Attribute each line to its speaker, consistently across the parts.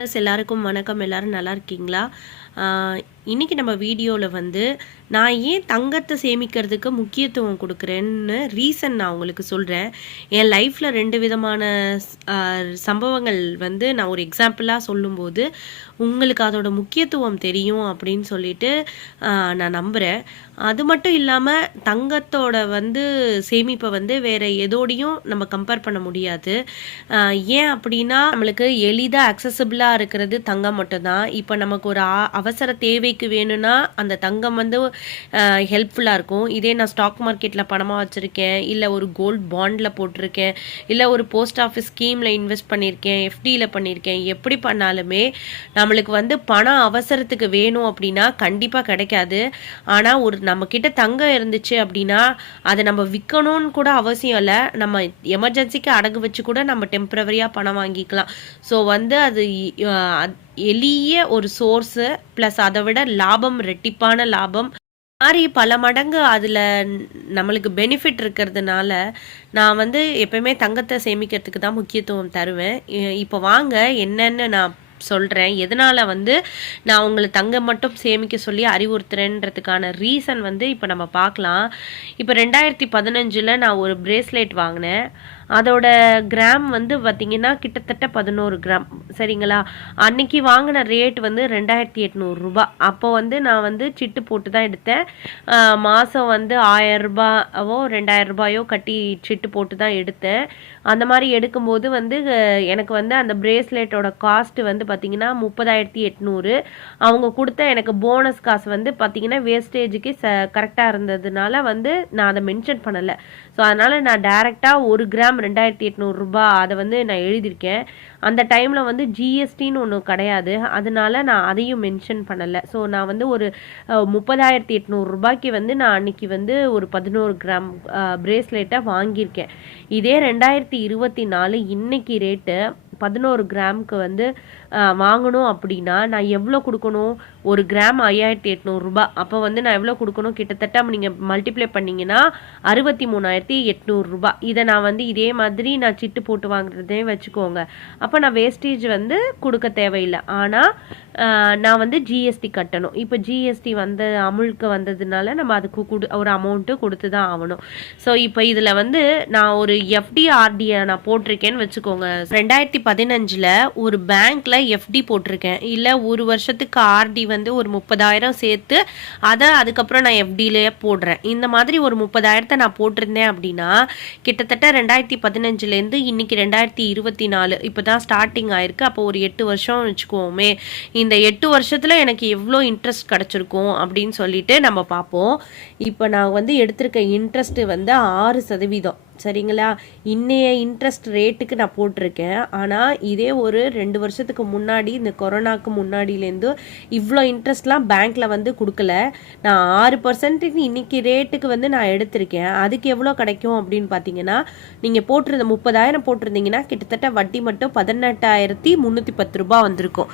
Speaker 1: எல்லாருக்கும் வணக்கம். எல்லாரும் நல்லா இருக்கீங்களா? இன்றைக்கி நம்ம வீடியோவில் வந்து நான் ஏன் தங்கத்தை சேமிக்கிறதுக்கு முக்கியத்துவம் கொடுக்குறேன்னு ரீசன் நான் உங்களுக்கு சொல்கிறேன் என் லைஃப்பில் ரெண்டு விதமான சம்பவங்கள் வந்து நான் ஒரு எக்ஸாம்பிளாக சொல்லும்போது உங்களுக்கு அதோட முக்கியத்துவம் தெரியும் அப்படின்னு சொல்லிட்டு நான் நம்புகிறேன் அது மட்டும் இல்லாமல் தங்கத்தோட வந்து சேமிப்பை வந்து வேறு எதோடையும் நம்ம கம்பேர் பண்ண முடியாது. ஏன் அப்படின்னா நம்மளுக்கு எளிதாக அக்சசபிளாக இருக்கிறது தங்கம் மட்டும்தான். இப்போ நமக்கு ஒரு அவசர தேவைக்கு வேணும்னா அந்த தங்கம் வந்து ஹெல்ப்ஃபுல்லாக இருக்கும். இதே நான் ஸ்டாக் மார்க்கெட்டில் பணமாக வச்சுருக்கேன். இல்லை ஒரு கோல்ட் பாண்டில் போட்டிருக்கேன். இல்லை ஒரு போஸ்ட் ஆஃபீஸ் ஸ்கீமில் இன்வெஸ்ட் பண்ணியிருக்கேன் எஃப்டியில் பண்ணியிருக்கேன் எப்படி பண்ணாலுமே நம்மளுக்கு வந்து பணம் அவசரத்துக்கு வேணும் அப்படின்னா கண்டிப்பாக கிடைக்காது. ஆனால் ஒரு நம்மக்கிட்ட தங்கம் இருந்துச்சு அப்படின்னா அதை நம்ம விற்கணும்னு கூட அவசியம் இல்லை. நம்ம எமர்ஜென்சிக்கு அடகு வச்சு கூட நம்ம டெம்பரவரியாக பணம் வாங்கிக்கலாம். ஸோ வந்து அது எளிய ஒரு சோர்ஸு ப்ளஸ் அதை விட லாபம் ரெட்டிப்பான லாபம் மாதிரி பல மடங்கு அதில் நம்மளுக்கு பெனிஃபிட் இருக்கிறதுனால நான் வந்து எப்பயுமே தங்கத்தை சேமிக்கிறதுக்கு தான் முக்கியத்துவம் தருவேன். இப்போ வாங்க என்னென்னு நான் சொல்கிறேன் எதனால் வந்து நான் உங்களை தங்கம் மட்டும் சேமிக்க சொல்லி அறிவுறுத்துறேன்றதுக்கான ரீசன் வந்து இப்போ நம்ம பார்க்கலாம். இப்போ ரெண்டாயிரத்தி பதினஞ்சில் நான் ஒரு பிரேஸ்லெட் வாங்கினேன். அதோட கிராம் வந்து பார்த்திங்கன்னா கிட்டத்தட்ட பதினோரு கிராம். சரிங்களா? அன்னைக்கு வாங்கின ரேட் வந்து ரெண்டாயிரத்தி எட்நூறுரூபா அப்போ வந்து நான் வந்து சிட்டு போட்டு தான் எடுத்தேன். மாதம் வந்து ஆயரரூபாவோ ரெண்டாயிரரூபாயோ கட்டி சிட்டு போட்டு தான் எடுத்தேன். அந்த மாதிரி எடுக்கும்போது வந்து எனக்கு வந்து அந்த பிரேஸ்லெட்டோட காஸ்ட்டு வந்து பார்த்திங்கன்னா முப்பதாயிரத்தி எட்நூறு. அவங்க கொடுத்த எனக்கு போனஸ் காசு வந்து பார்த்திங்கன்னா வேஸ்டேஜுக்கு ச கரெக்டாக இருந்ததுனால வந்து நான் அதை மென்ஷன் பண்ணலை. ஸோ அதனால் நான் டேரெக்டாக ஒரு கிராம் ரெண்டாயிரத்தி எட்நூறுரூபா அதை வந்து நான் எழுதியிருக்கேன். அந்த டைமில் வந்து ஜிஎஸ்டின்னு ஒன்று கிடையாது. அதனால நான் அதையும் மென்ஷன் பண்ணலை. ஸோ நான் வந்து ஒரு முப்பதாயிரத்தி எட்நூறுரூபாய்க்கு வந்து நான் அன்றைக்கி வந்து ஒரு பதினோரு கிராம் பிரேஸ்லெட்டை வாங்கியிருக்கேன். இதே ரெண்டாயிரத்தி இருபத்தி நாலு இன்னைக்கு ரேட்டு பதினோரு கிராமுக்கு வந்து வாங்கணும் அப்படின்னா நான் எவ்வளோ கொடுக்கணும்? ஒரு கிராம் ஐயாயிரத்தி எட்நூறுரூபா அப்போ வந்து நான் எவ்வளோ கொடுக்கணும்? கிட்டத்தட்ட நீங்கள் மல்டிப்ளை பண்ணிங்கன்னா அறுபத்தி மூணாயிரத்தி எட்நூறுரூபா இதை நான் வந்து இதே மாதிரி நான் சிட்டு போட்டு வாங்குறதே வச்சுக்கோங்க. அப்போ நான் வேஸ்டேஜ் வந்து கொடுக்க தேவையில்லை. ஆனால் நான் வந்து ஜிஎஸ்டி கட்டணும். இப்போ ஜிஎஸ்டி வந்து அமுலுக்கு வந்ததுனால நம்ம அதுக்கு கொடு ஒரு அமௌண்ட்டு கொடுத்து தான் ஆகணும். ஸோ இப்போ இதில் வந்து நான் ஒரு எஃப்டிஆர்டியை நான் போட்டிருக்கேன்னு வச்சுக்கோங்க. ரெண்டாயிரத்தி பதினஞ்சில் ஒரு பேங்க்கில் எஃப்டி போட்டிருக்கேன். இல்லை ஒரு வருஷத்துக்கு ஆர்டி வந்து ஒரு முப்பதாயிரம் சேர்த்து அதை அதுக்கப்புறம் நான் எஃப்டியிலேயே போடுறேன். இந்த மாதிரி ஒரு முப்பதாயிரத்தை நான் போட்டிருந்தேன் அப்படின்னா கிட்டத்தட்ட ரெண்டாயிரத்தி பதினஞ்சுலேருந்து இன்னைக்கு ரெண்டாயிரத்தி இருபத்தி நாலு இப்போ தான் ஸ்டார்டிங் ஆயிருக்கு. அப்போ ஒரு எட்டு வருஷம் வச்சுக்கோமே. இந்த எட்டு வருஷத்தில் எனக்கு எவ்வளோ இன்ட்ரெஸ்ட் கிடச்சிருக்கும் அப்படின்னு சொல்லிட்டு நம்ம பார்ப்போம். இப்போ நான் வந்து எடுத்திருக்க இன்ட்ரெஸ்ட்டு வந்து ஆறு சதவீதம். சரிங்களா? இன்னைய இன்ட்ரெஸ்ட் ரேட்டுக்கு நான் போட்டிருக்கேன். ஆனால் இதே ஒரு ரெண்டு வருஷத்துக்கு முன்னாடி இந்த கொரோனாக்கு முன்னாடியிலேருந்து இவ்வளோ இன்ட்ரெஸ்ட்லாம் பேங்க்கில் வந்து கொடுக்கல. நான் ஆறு பர்சன்ட்டுக்கு இன்னைக்கு ரேட்டுக்கு வந்து நான் எடுத்திருக்கேன். அதுக்கு எவ்வளோ கிடைக்கும் அப்படின்னு பார்த்தீங்கன்னா நீங்கள் போட்டிருந்த முப்பதாயிரம் போட்டிருந்தீங்கன்னா கிட்டத்தட்ட வட்டி மட்டும் பதினெட்டாயிரத்தி முந்நூற்றி பத்து ரூபா வந்திருக்கும்.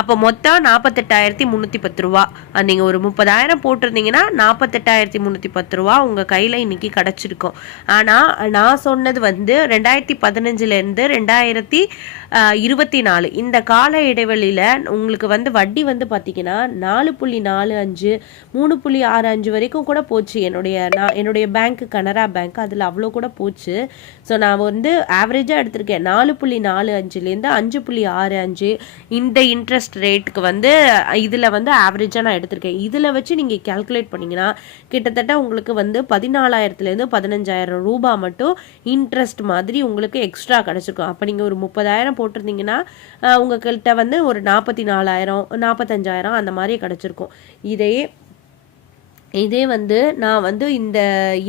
Speaker 1: அப்போ மொத்தம் நாற்பத்தெட்டாயிரத்தி முந்நூற்றி பத்து ரூபா. நீங்கள் ஒரு முப்பதாயிரம் போட்டிருந்தீங்கன்னா நாற்பத்தெட்டாயிரத்தி முந்நூற்றி பத்து ரூபா உங்கள் கையில் இன்னைக்கு கிடச்சிருக்கும். ஆனால் நான் சொன்னது வந்து ரெண்டாயிரத்தி பதினஞ்சுலேருந்து ரெண்டாயிரத்தி இருபத்தி நாலு. இந்த கால இடைவெளியில் உங்களுக்கு வந்து வட்டி வந்து பார்த்திங்கன்னா நாலு புள்ளி நாலு அஞ்சு மூணு புள்ளி ஆறு அஞ்சு வரைக்கும் கூட போச்சு. என்னுடைய நான் என்னுடைய பேங்க் கனரா பேங்க் அதில் அவ்வளோ கூட போச்சு. ஸோ நான் வந்து ஆவரேஜாக எடுத்திருக்கேன். நாலு புள்ளி நாலு அஞ்சுலேருந்து அஞ்சு புள்ளி ஆறு அஞ்சு இந்த இன்ட்ரெஸ்ட் ரேட்டுக்கு வந்து இதில் வந்து ஆவரேஜாக நான் எடுத்திருக்கேன். இதில் வச்சு நீங்கள் கேல்குலேட் பண்ணிங்கன்னா கிட்டத்தட்ட உங்களுக்கு வந்து பதினாலாயிரத்துலேருந்து பதினஞ்சாயிரம் ரூபாய் மட்டும் மட்டும் இன்ட்ரெஸ்ட் மாதிரி உங்களுக்கு எக்ஸ்ட்ரா கிடச்சிருக்கும். அப்போ நீங்கள் ஒரு முப்பதாயிரம் போட்டிருந்தீங்கன்னா உங்கள்கிட்ட வந்து ஒரு நாற்பத்தி நாலாயிரம் நாற்பத்தஞ்சாயிரம் அந்த மாதிரி கிடச்சிருக்கும். இதையே இதே வந்து நான் வந்து இந்த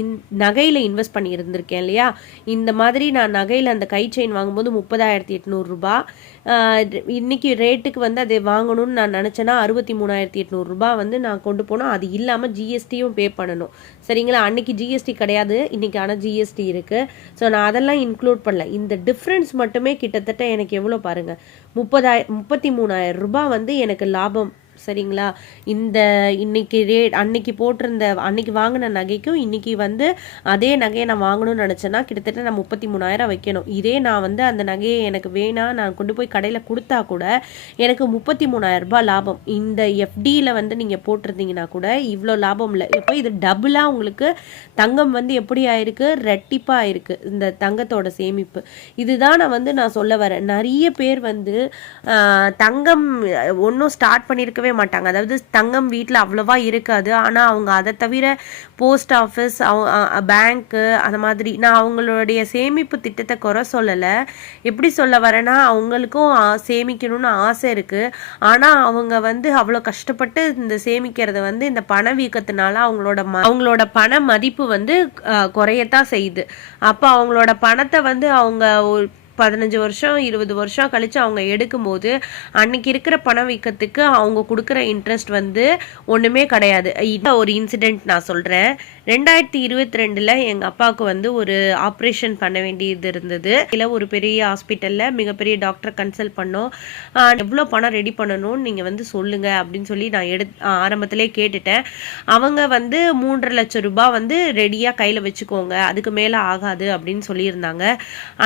Speaker 1: இன் நகையில் இன்வெஸ்ட் பண்ணியிருந்திருக்கேன் இல்லையா? இந்த மாதிரி நான் நகையில் அந்த கை செயின் வாங்கும்போது முப்பதாயிரத்தி எட்நூறுரூபா இன்றைக்கி ரேட்டுக்கு வந்து அதை வாங்கணும்னு நான் நினச்சேன்னா அறுபத்தி மூணாயிரத்தி எட்நூறுரூபா வந்து நான் கொண்டு போனோம் அது இல்லாமல் ஜிஎஸ்டியும் பே பண்ணணும். சரிங்களா? அன்றைக்கி ஜிஎஸ்டி கிடையாது. இன்றைக்கி ஆனால் ஜிஎஸ்டி இருக்குது ஸோ நான் அதெல்லாம் இன்க்ளூட் பண்ணல. இந்த டிஃப்ரென்ஸ் மட்டுமே கிட்டத்தட்ட எனக்கு எவ்வளோ பாருங்கள் முப்பதாயிரம் முப்பத்தி மூணாயிரம் ரூபாய் வந்து எனக்கு லாபம் சரிங்களா? இந்த இன்னைக்கு ரேட் அன்னைக்கு போட்டிருந்த அன்னைக்கு வாங்கின நகைக்கும் இன்னைக்கு வந்து அதே நகையை நான் வாங்கணும்னு நினச்சேன்னா கிட்டத்தட்ட நான் முப்பத்தி மூணாயிரம் வைக்கணும். இதே நான் வந்து அந்த நகையை எனக்கு வேணாம் நான் கொண்டு போய் கடையில் கொடுத்தா கூட எனக்கு முப்பத்தி மூணாயிரம் ரூபாய் லாபம். இந்த எஃப்டியில் வந்து நீங்கள் போட்டிருந்தீங்கன்னா கூட இவ்வளோ லாபம் இல்லை. இப்போ இது டபுளாக உங்களுக்கு தங்கம் வந்து எப்படி ஆயிருக்கு? ரெட்டிப்பாக ஆயிருக்கு. இந்த தங்கத்தோட சேமிப்பு. இதுதான் நான் வந்து நான் சொல்ல வரேன். நிறைய பேர் வந்து தங்கம் ஒன்றும் ஸ்டார்ட் பண்ணியிருக்கவே மாட்டாங்க. அதாவது தங்கம் வீட்டில் அவ்வளோவா இருக்காது. ஆனால் அவங்க அதை தவிர போஸ்ட் ஆஃபீஸ் பேங்க்கு அந்த மாதிரி நான் அவங்களுடைய சேமிப்பு திட்டத்தை குறை சொல்லலை. எப்படி சொல்ல வரேன்னா அவங்களுக்கும் சேமிக்கணும்னு ஆசை இருக்குது ஆனால் அவங்க வந்து அவ்வளோ கஷ்டப்பட்டு இந்த சேமிக்கிறத வந்து இந்த பணவீக்கத்தினால அவங்களோட ம அவங்களோட பண மதிப்பு வந்து குறையத்தான் செய்யுது. அப்போ அவங்களோட பணத்தை வந்து அவங்க பதினஞ்சு வருஷம் இருபது வருஷம் கழிச்சு அவங்க எடுக்கும்போது அன்னைக்கு இருக்கிற பணவீக்கத்துக்கு அவங்க கொடுக்குற இன்ட்ரெஸ்ட் வந்து ஒன்றுமே கிடையாது. ஒரு இன்சிடெண்ட் நான் சொல்கிறேன் ரெண்டாயிரத்தி இருபத்தி ரெண்டில் எங்கள் அப்பாவுக்கு வந்து ஒரு ஆப்ரேஷன் பண்ண வேண்டியது இருந்தது. இல்லை ஒரு பெரிய ஹாஸ்பிட்டலில் மிகப்பெரிய டாக்டர் கன்சல்ட் பண்ணோம். எவ்வளோ பணம் ரெடி பண்ணணும்னு நீங்கள் வந்து சொல்லுங்கள் அப்படின்னு சொல்லி நான் எடு ஆரம்பத்திலே கேட்டுட்டேன். அவங்க வந்து மூன்றரை லட்சம் ரூபாய் வந்து ரெடியாக கையில் வச்சுக்கோங்க. அதுக்கு மேலே ஆகாது அப்படின்னு சொல்லியிருந்தாங்க.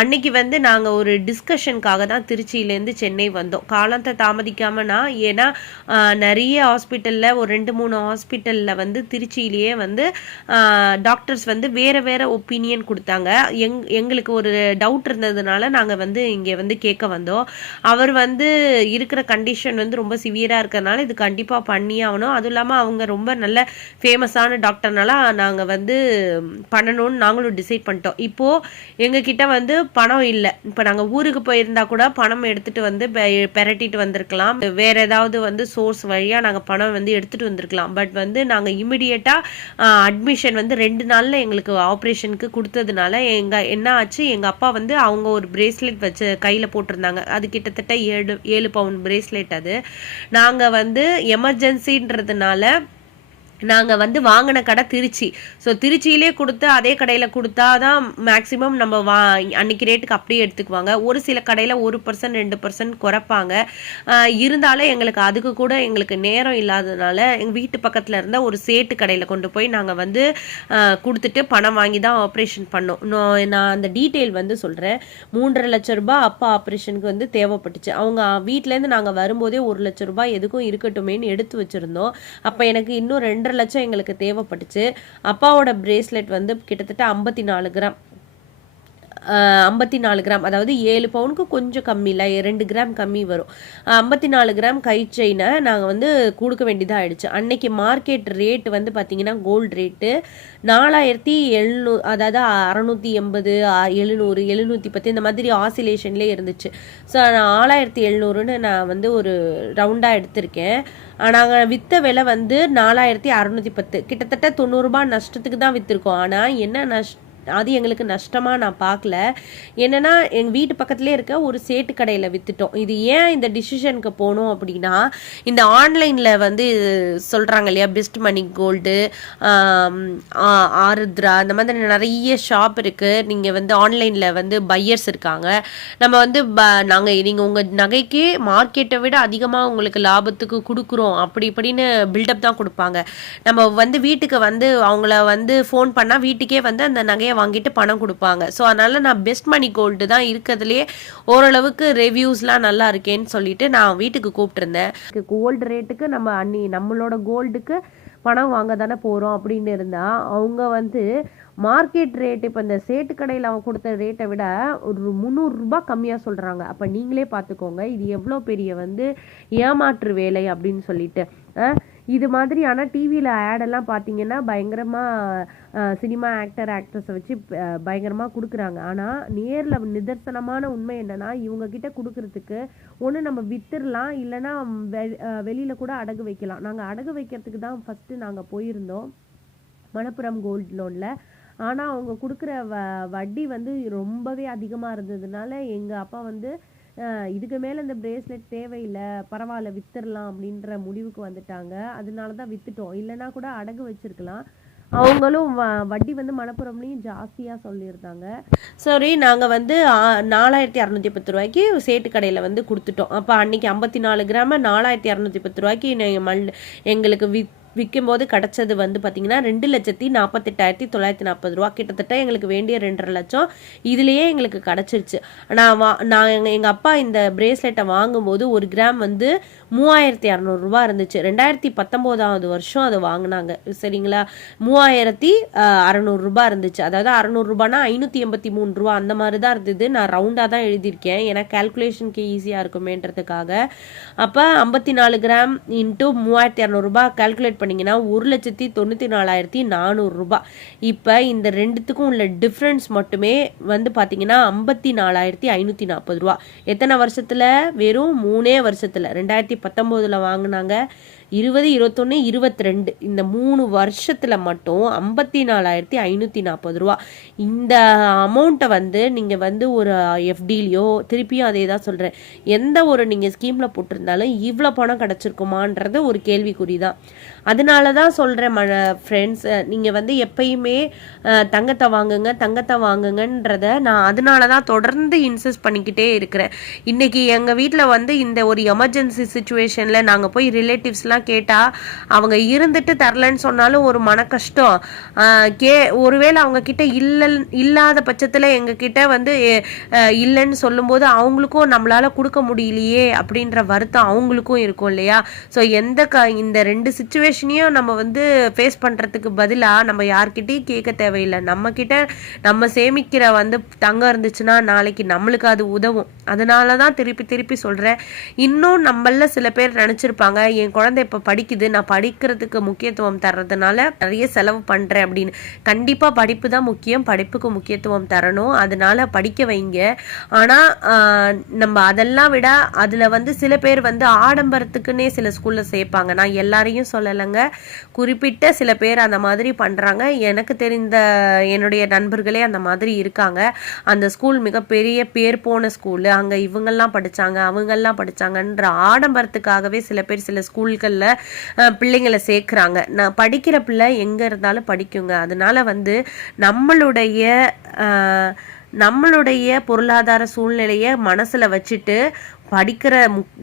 Speaker 1: அன்னைக்கு வந்து நாங்கள் ஒரு டிஸ்கஷனுக்காக தான் திருச்சியிலேருந்து சென்னை வந்தோம். காலத்தை தாமதிக்காமனா? ஏன்னா நிறைய ஹாஸ்பிட்டலில் ஒரு ரெண்டு மூணு ஹாஸ்பிட்டலில் வந்து திருச்சியிலேயே வந்து டாக்டர்ஸ் வந்து வேறு வேறு ஒப்பீனியன் கொடுத்தாங்க. எங் எங்களுக்கு ஒரு டவுட் இருந்ததுனால நாங்கள் வந்து இங்கே வந்து கேட்க வந்தோம். அவர் வந்து இருக்கிற கண்டிஷன் வந்து ரொம்ப சிவியராக இருக்கிறதுனால இது கண்டிப்பாக பண்ணியே ஆகணும். அதுவும் இல்லாமல் அவங்க ரொம்ப நல்ல ஃபேமஸான டாக்டர்னால நாங்கள் வந்து பண்ணணும்னு நாங்களும் டிசைட் பண்ணிட்டோம். இப்போது எங்ககிட்ட வந்து பணம் இல்லை. இப்போ நாங்கள் ஊருக்கு போயிருந்தா கூட பணம் எடுத்துகிட்டு வந்து பெ- பெரட்டிட்டு வந்திருக்கலாம். வேற ஏதாவது வந்து சோர்ஸ் வழியாக நாங்கள் பணம் வந்து எடுத்துகிட்டு வந்திருக்கலாம். பட் வந்து நாங்கள் இமிடியேட்டாக அட்மிஷன் வந்து ரெண்டு நாளில் எங்களுக்கு ஆப்ரேஷனுக்கு கொடுத்ததுனால எங்கள் என்ன ஆச்சு? எங்கள் அப்பா வந்து அவங்க ஒரு பிரேஸ்லெட் வச்சு கையில் போட்டிருந்தாங்க. அது கிட்டத்தட்ட ஏழு ஏழு பவுன் பிரேஸ்லெட் அது. நாங்கள் வந்து எமர்ஜென்சின்றதுனால நாங்கள் வந்து வாங்கின கடை திருச்சி. ஸோ திருச்சியிலே கொடுத்து அதே கடையில் கொடுத்தா தான் மேக்ஸிமம் நம்ம வா அன்னைக்கு ரேட்டுக்கு அப்படியே எடுத்துக்குவாங்க. ஒரு சில கடையில் ஒரு பர்சன்ட் ரெண்டு பர்சன்ட் குறைப்பாங்க. இருந்தாலும் எங்களுக்கு அதுக்கு கூட எங்களுக்கு நேரம் இல்லாததுனால எங்கள் வீட்டு பக்கத்தில் இருந்த ஒரு சேட்டு கடையில் கொண்டு போய் நாங்கள் வந்து கொடுத்துட்டு பணம் வாங்கி தான் ஆப்ரேஷன் பண்ணோம். நான் அந்த டீட்டெயில் வந்து சொல்கிறேன் மூன்றரை லட்ச ரூபாய் அப்பா ஆப்ரேஷனுக்கு வந்து தேவைப்பட்டுச்சு. அவங்க வீட்டிலேருந்து நாங்கள் வரும்போதே ஒரு லட்ச ரூபாய் எதுக்கும் இருக்கட்டுமேன்னு எடுத்து வச்சுருந்தோம். அப்போ எனக்கு இன்னும் ரெண்டு ஒன்றரை லட்சம் எங்களுக்கு தேவைப்பட்டுச்சு. அப்பாவோட பிரேஸ்லெட் வந்து கிட்டத்தட்ட ஐம்பத்தி நாலு கிராம். ஐம்பத்தி நாலு கிராம் அதாவது ஏழு பவுனுக்கு கொஞ்சம் கம்மி இல்லை ரெண்டு கிராம் கம்மி வரும். ஐம்பத்தி நாலு கிராம் கை செயினை நாங்கள் வந்து கொடுக்க வேண்டியதாக ஆயிடுச்சு. அன்னைக்கு மார்க்கெட் ரேட் வந்து பார்த்தீங்கன்னா கோல்டு ரேட்டு நாலாயிரத்தி எழுநூ அதாவது அறநூற்றி எண்பது எழுநூறு எழுநூற்றி பத்து இந்த மாதிரி ஆசிலேஷன்லேயே இருந்துச்சு. ஸோ நான் ஆறாயிரத்தி எழுநூறுன்னு நான் வந்து ஒரு ரவுண்டாக எடுத்திருக்கேன். நாங்கள் விற்ற விலை வந்து நாலாயிரத்தி அறநூற்றி பத்து. கிட்டத்தட்ட தொண்ணூறுரூபா நஷ்டத்துக்கு தான் விற்றுருக்கோம் ஆனால் என்ன நஷ் அது எங்களுக்கு நஷ்டமாக நான் பார்க்கல. என்னென்னா எங்கள் வீட்டு பக்கத்துலேயே இருக்க ஒரு சேட்டு கடையில் விற்றுட்டோம் இது ஏன் இந்த டிசிஷனுக்கு போகணும் அப்படின்னா இந்த ஆன்லைனில் வந்து சொல்கிறாங்க இல்லையா பெஸ்ட் மணி கோல்டு ஆருத்ரா இந்த மாதிரி நிறைய ஷாப் இருக்குது நீங்கள் வந்து ஆன்லைனில் வந்து பையர்ஸ் இருக்காங்க. நம்ம வந்து ப நாங்கள் நீங்கள் உங்கள் நகைக்கு மார்க்கெட்டை விட அதிகமாக உங்களுக்கு லாபத்துக்கு கொடுக்குறோம். அப்படி இப்படின்னு பில்டப் தான் கொடுப்பாங்க. நம்ம வந்து வீட்டுக்கு வந்து அவங்கள வந்து ஃபோன் பண்ணால் வீட்டுக்கே வந்து அந்த நகையை வாங்கிட்டு பணம் கொடுப்பாங்க. ஸோ அதனால் நான் பெஸ்ட் மணி கோல்டு தான் இருக்கிறதுலே ஓரளவுக்கு ரிவ்யூஸ்லாம் நல்லா இருக்கேன்னு சொல்லிட்டு நான் வீட்டுக்கு கூப்பிட்டுருந்தேன். கோல்டு ரேட்டுக்கு நம்ம அன்னி நம்மளோட கோல்டுக்கு பணம் வாங்க தானே போகிறோம் அப்படின்னு இருந்தால் அவங்க வந்து மார்க்கெட் ரேட் இப்போ இந்த சேட்டு கடையில் அவன் கொடுத்த ரேட்டை விட ஒரு முந்நூறுரூபா கம்மியாக சொல்கிறாங்க அப்போ நீங்களே பார்த்துக்கோங்க இது எவ்வளோ பெரிய வந்து ஏமாற்று வேலை அப்படின்னு சொல்லிட்டு. இது மாதிரியான டிவியில் ஆடெல்லாம் பார்த்தீங்கன்னா பயங்கரமாக சினிமா ஆக்டர் ஆக்ட்ரஸை வச்சு பயங்கரமாக கொடுக்குறாங்க. ஆனால் நேரில் நிதர்சனமான உண்மை என்னென்னா இவங்கக்கிட்ட கொடுக்குறதுக்கு கொடுக்கறதுக்கு ஒன்று நம்ம வித்துடலாம் இல்லைன்னா வெளியில் கூட அடகு வைக்கலாம். நாங்கள் அடகு வைக்கிறதுக்கு தான் ஃபஸ்ட்டு நாங்கள் போயிருந்தோம் மணப்புரம் கோல்ட் லோனில் ஆனால் அவங்க கொடுக்குற வ வட்டி வந்து ரொம்பவே அதிகமாக இருந்ததுனால எங்கள் அப்பா வந்து இதுக்கு மேலே இந்த பிரேஸ்லெட் தேவையில்லை பரவாயில்ல வித்துடலாம் அப்படின்ற முடிவுக்கு வந்துட்டாங்க. அதனால தான் வித்துட்டோம். இல்லைனா கூட அடகு வச்சிருக்கலாம். அவங்களும் வ வட்டி வந்து மணப்புறம்லேயும் ஜாஸ்தியாக சொல்லியிருந்தாங்க. சரி நாங்கள் வந்து நாலாயிரத்தி அறநூற்றி பத்து ரூபாய்க்கு சேட்டு கடையில் வந்து கொடுத்துட்டோம். அப்போ அன்றைக்கி ஐம்பத்தி நாலு கிராம நாலாயிரத்தி அறநூற்றி பத்து ரூபாய்க்கு மல் எங்களுக்கு வித் விற்கும்போது கிடச்சது வந்து பார்த்திங்கன்னா ரெண்டு லட்சத்தி நாற்பத்தெட்டாயிரத்தி தொள்ளாயிரத்தி நாற்பது ரூபா. கிட்டத்தட்ட எங்களுக்கு வேண்டிய ரெண்டரை லட்சம் இதுலேயே எங்களுக்கு கிடச்சிருச்சு. நான் வா நான் எங்கள் எங்கள் அப்பா இந்த பிரேஸ்லெட்டை வாங்கும்போது ஒரு கிராம் வந்து மூவாயிரத்தி இரநூறுபா இருந்துச்சு. ரெண்டாயிரத்தி பத்தொம்போதாவது வருஷம் அதை வாங்கினாங்க. சரிங்களா? மூவாயிரத்தி அறநூறுரூபா இருந்துச்சு. அதாவது அறநூறுரூபானா ஐநூற்றி எண்பத்தி மூணு ரூபா. அந்த மாதிரி தான் இருந்தது. நான் ரவுண்டாக தான் எழுதியிருக்கேன். ஏன்னா கேல்குலேஷனுக்கு ஈஸியாக இருக்குமேன்றதுக்காக. அப்போ ஐம்பத்தி நாலு கிராம் இன்ட்டு மூவாயிரத்தி இரநூறுபா கேல்குலேட் பண்ணிங்கன்னா ஒரு லட்சத்தி தொண்ணூற்றி நாலாயிரத்தி நானூறுரூபா இப்போ இந்த ரெண்டுத்துக்கும் உள்ள டிஃப்ரென்ஸ் மட்டுமே வந்து பார்த்தீங்கன்னா ஐம்பத்தி நாலாயிரத்தி ஐநூற்றி நாற்பது ரூபா. எத்தனை வருஷத்தில்? வெறும் மூணே வருஷத்தில். ரெண்டாயிரத்தி பத்தொம்போதில் வாங்கினாங்க. இருபது இருபத்தொன்று இருபத்தி ரெண்டு இந்த மூணு வருஷத்தில் மட்டும் ஐம்பத்தி நாலாயிரத்தி ஐநூற்றி நாற்பது ரூபா. இந்த அமௌண்ட்டை வந்து நீங்கள் வந்து ஒரு எஃப்டிலையோ திருப்பியும் அதே தான் சொல்கிறேன் எந்த ஒரு நீங்கள் ஸ்கீமில் போட்டிருந்தாலும் இவ்வளோ பணம் கிடச்சிருக்குமான்றது ஒரு கேள்விக்குறி தான். அதனால தான் சொல்கிறேன் ம ஃப்ரெண்ட்ஸ் நீங்கள் வந்து எப்பயுமே தங்கத்தை வாங்குங்க தங்கத்தை வாங்குங்கன்றத நான் அதனால தான் தொடர்ந்து இன்சிஸ்ட் பண்ணிக்கிட்டே இருக்கிறேன். இன்றைக்கி எங்கள் வீட்டில் வந்து இந்த ஒரு எமர்ஜென்சி சுச்சுவேஷனில் நாங்கள் போய் ரிலேட்டிவ்ஸ்லாம் எல்லாம் கேட்டால் அவங்க இருந்துட்டு தரலன்னு சொன்னாலும் ஒரு மன கஷ்டம். கே ஒருவேளை அவங்க கிட்ட இல்லை இல்லாத பட்சத்தில் எங்ககிட்ட வந்து இல்லைன்னு சொல்லும்போது அவங்களுக்கும் நம்மளால் கொடுக்க முடியலையே அப்படின்ற வருத்தம் அவங்களுக்கும் இருக்கும் இல்லையா? ஸோ எந்த க இந்த ரெண்டு சுச்சுவேஷனையும் நம்ம வந்து ஃபேஸ் பண்ணுறதுக்கு பதிலாக நம்ம யார்கிட்டையும் கேட்க தேவையில்லை. நம்மக்கிட்ட நம்ம சேமிக்கிற வந்து தங்கம் இருந்துச்சுன்னா நாளைக்கு நம்மளுக்கு அது உதவும். அதனால தான் திருப்பி திருப்பி சொல்கிறேன் இன்னும் நம்மள சில பேர் நினச்சிருப்பாங்க என் குழந்தை இப்போ படிக்குது. நான் படிக்கிறதுக்கு முக்கியத்துவம் தர்றதுனால நிறைய செலவு பண்ணுறேன் அப்படின்னு. கண்டிப்பாக படிப்பு தான் முக்கியம். படிப்புக்கு முக்கியத்துவம் தரணும். அதனால படிக்க வைங்க. ஆனால் நம்ம அதெல்லாம் விட அதில் வந்து சில பேர் வந்து ஆடம்பரத்துக்குன்னே சில ஸ்கூலில் சேர்ப்பாங்க. நான் எல்லாரையும் சொல்லலைங்க. குறிப்பிட்ட சில பேர் அந்த மாதிரி பண்ணுறாங்க எனக்கு தெரிந்த என்னுடைய நண்பர்களே அந்த மாதிரி இருக்காங்க. அந்த ஸ்கூல் மிகப்பெரிய பேர் போன ஸ்கூலு. அங்கே இவங்கெல்லாம் படித்தாங்க அவங்கெல்லாம் படித்தாங்கன்ற ஆடம்பரத்துக்காகவே சில பேர் சில ஸ்கூல்களில் பிள்ளைங்களை சேர்க்குறாங்க நான் படிக்கிற பிள்ளை எங்கே இருந்தாலும் படிக்குங்க. அதனால வந்து நம்மளுடைய நம்மளுடைய பொருளாதார சூழ்நிலையை மனசில் வச்சுட்டு படிக்கிற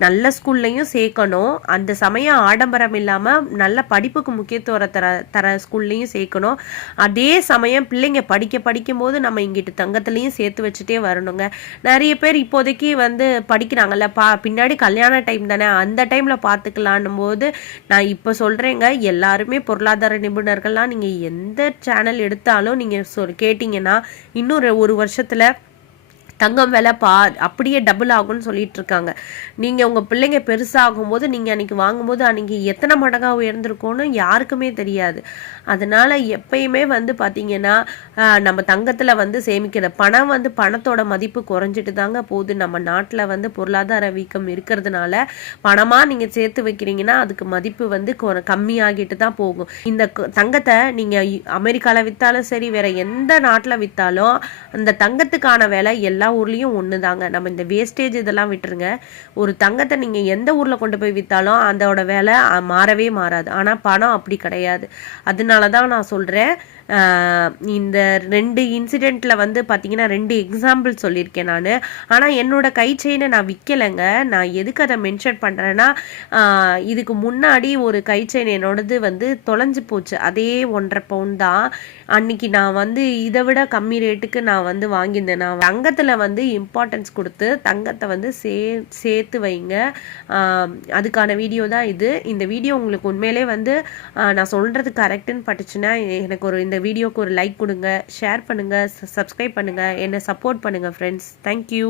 Speaker 1: நல்ல ஸ்கூல்லையும் சேர்க்கணும். அந்த சமயம் ஆடம்பரம் இல்லாமல் நல்ல படிப்புக்கு முக்கியத்துவம் தர தர ஸ்கூல்லையும் சேர்க்கணும். அதே சமயம் பிள்ளைங்க படிக்க படிக்கும் போது நம்ம இங்கிட்டு தங்கத்துலேயும் சேர்த்து வச்சுட்டே வரணுங்க. நிறைய பேர் இப்போதைக்கு வந்து படிக்கிறாங்கல்ல பா பின்னாடி கல்யாண டைம் தானே அந்த டைமில் பார்த்துக்கலான்னும் போது நான் இப்போ சொல்கிறேங்க எல்லாருமே பொருளாதார நிபுணர்கள்லாம் நீங்கள் எந்த சேனல் எடுத்தாலும் நீங்கள் சொல் கேட்டிங்கன்னா இன்னும் ஒரு வருஷத்தில் தங்கம் விலை பா அப்படியே டபுள் ஆகும்னு சொல்லிட்டு இருக்காங்க நீங்கள் உங்கள் பிள்ளைங்க பெருசாகும் போது நீங்கள் அன்றைக்கி வாங்கும்போது அன்றைக்கி எத்தனை மடங்காக உயர்ந்திருக்கும்னு யாருக்குமே தெரியாது. அதனால் எப்பயுமே வந்து பார்த்திங்கன்னா நம்ம தங்கத்தில் வந்து சேமிக்கிற பணம் வந்து பணத்தோட மதிப்பு குறைஞ்சிட்டு தாங்க போகுது. நம்ம நாட்டில் வந்து பொருளாதார வீக்கம் இருக்கிறதுனால பணமாக நீங்கள் சேர்த்து வைக்கிறீங்கன்னா அதுக்கு மதிப்பு வந்து கம்மியாகிட்டு தான் போகும். இந்த தங்கத்தை நீங்கள் அமெரிக்காவில் விற்றாலும் சரி வேற எந்த நாட்டில் விற்றாலும் அந்த தங்கத்துக்கான விலை எல்லாம் எல்லா ஊர்லேயும் ஒன்று தாங்க நம்ம இந்த வேஸ்டேஜ் இதெல்லாம் விட்டுருங்க. ஒரு தங்கத்தை நீங்கள் எந்த ஊரில் கொண்டு போய் விற்றாலும் அதோட விலை மாறவே மாறாது. ஆனால் பணம் அப்படி கிடையாது. அதனால தான் நான் சொல்கிறேன் இந்த ரெண்டு இன்சிடெண்ட்டில் வந்து பார்த்தீங்கன்னா ரெண்டு எக்ஸாம்பிள் சொல்லியிருக்கேன் நான். ஆனால் என்னோட கை செயினை நான் விற்கலைங்க நான் எதுக்கு அதை மென்ஷன் பண்ணுறேன்னா இதுக்கு முன்னாடி ஒரு கை செயின் என்னோடது வந்து தொலைஞ்சு போச்சு. அதே ஒன்றரை பவுன் தான். அன்னைக்கு நான் வந்து இதை விட கம்மி ரேட்டுக்கு நான் வந்து வாங்கியிருந்தேன். நான் தங்கத்தில் வந்து இம்பார்ட்டன்ஸ் கொடுத்து தங்கத்தை வந்து சே சேர்த்து வைங்க. அதுக்கான வீடியோ தான் இது. இந்த வீடியோ உங்களுக்கு உண்மையிலே வந்து நான் சொல்கிறது கரெக்டுன்னு பட்டுச்சுன்னா எனக்கு ஒரு இந்த இந்த வீடியோக்கு ஒரு லைக் கொடுங்க ஷேர் பண்ணுங்கள் சப்ஸ்கிரைப் பண்ணுங்கள் என்னை சப்போர்ட் பண்ணுங்கள் ஃப்ரெண்ட்ஸ் தேங்க்யூ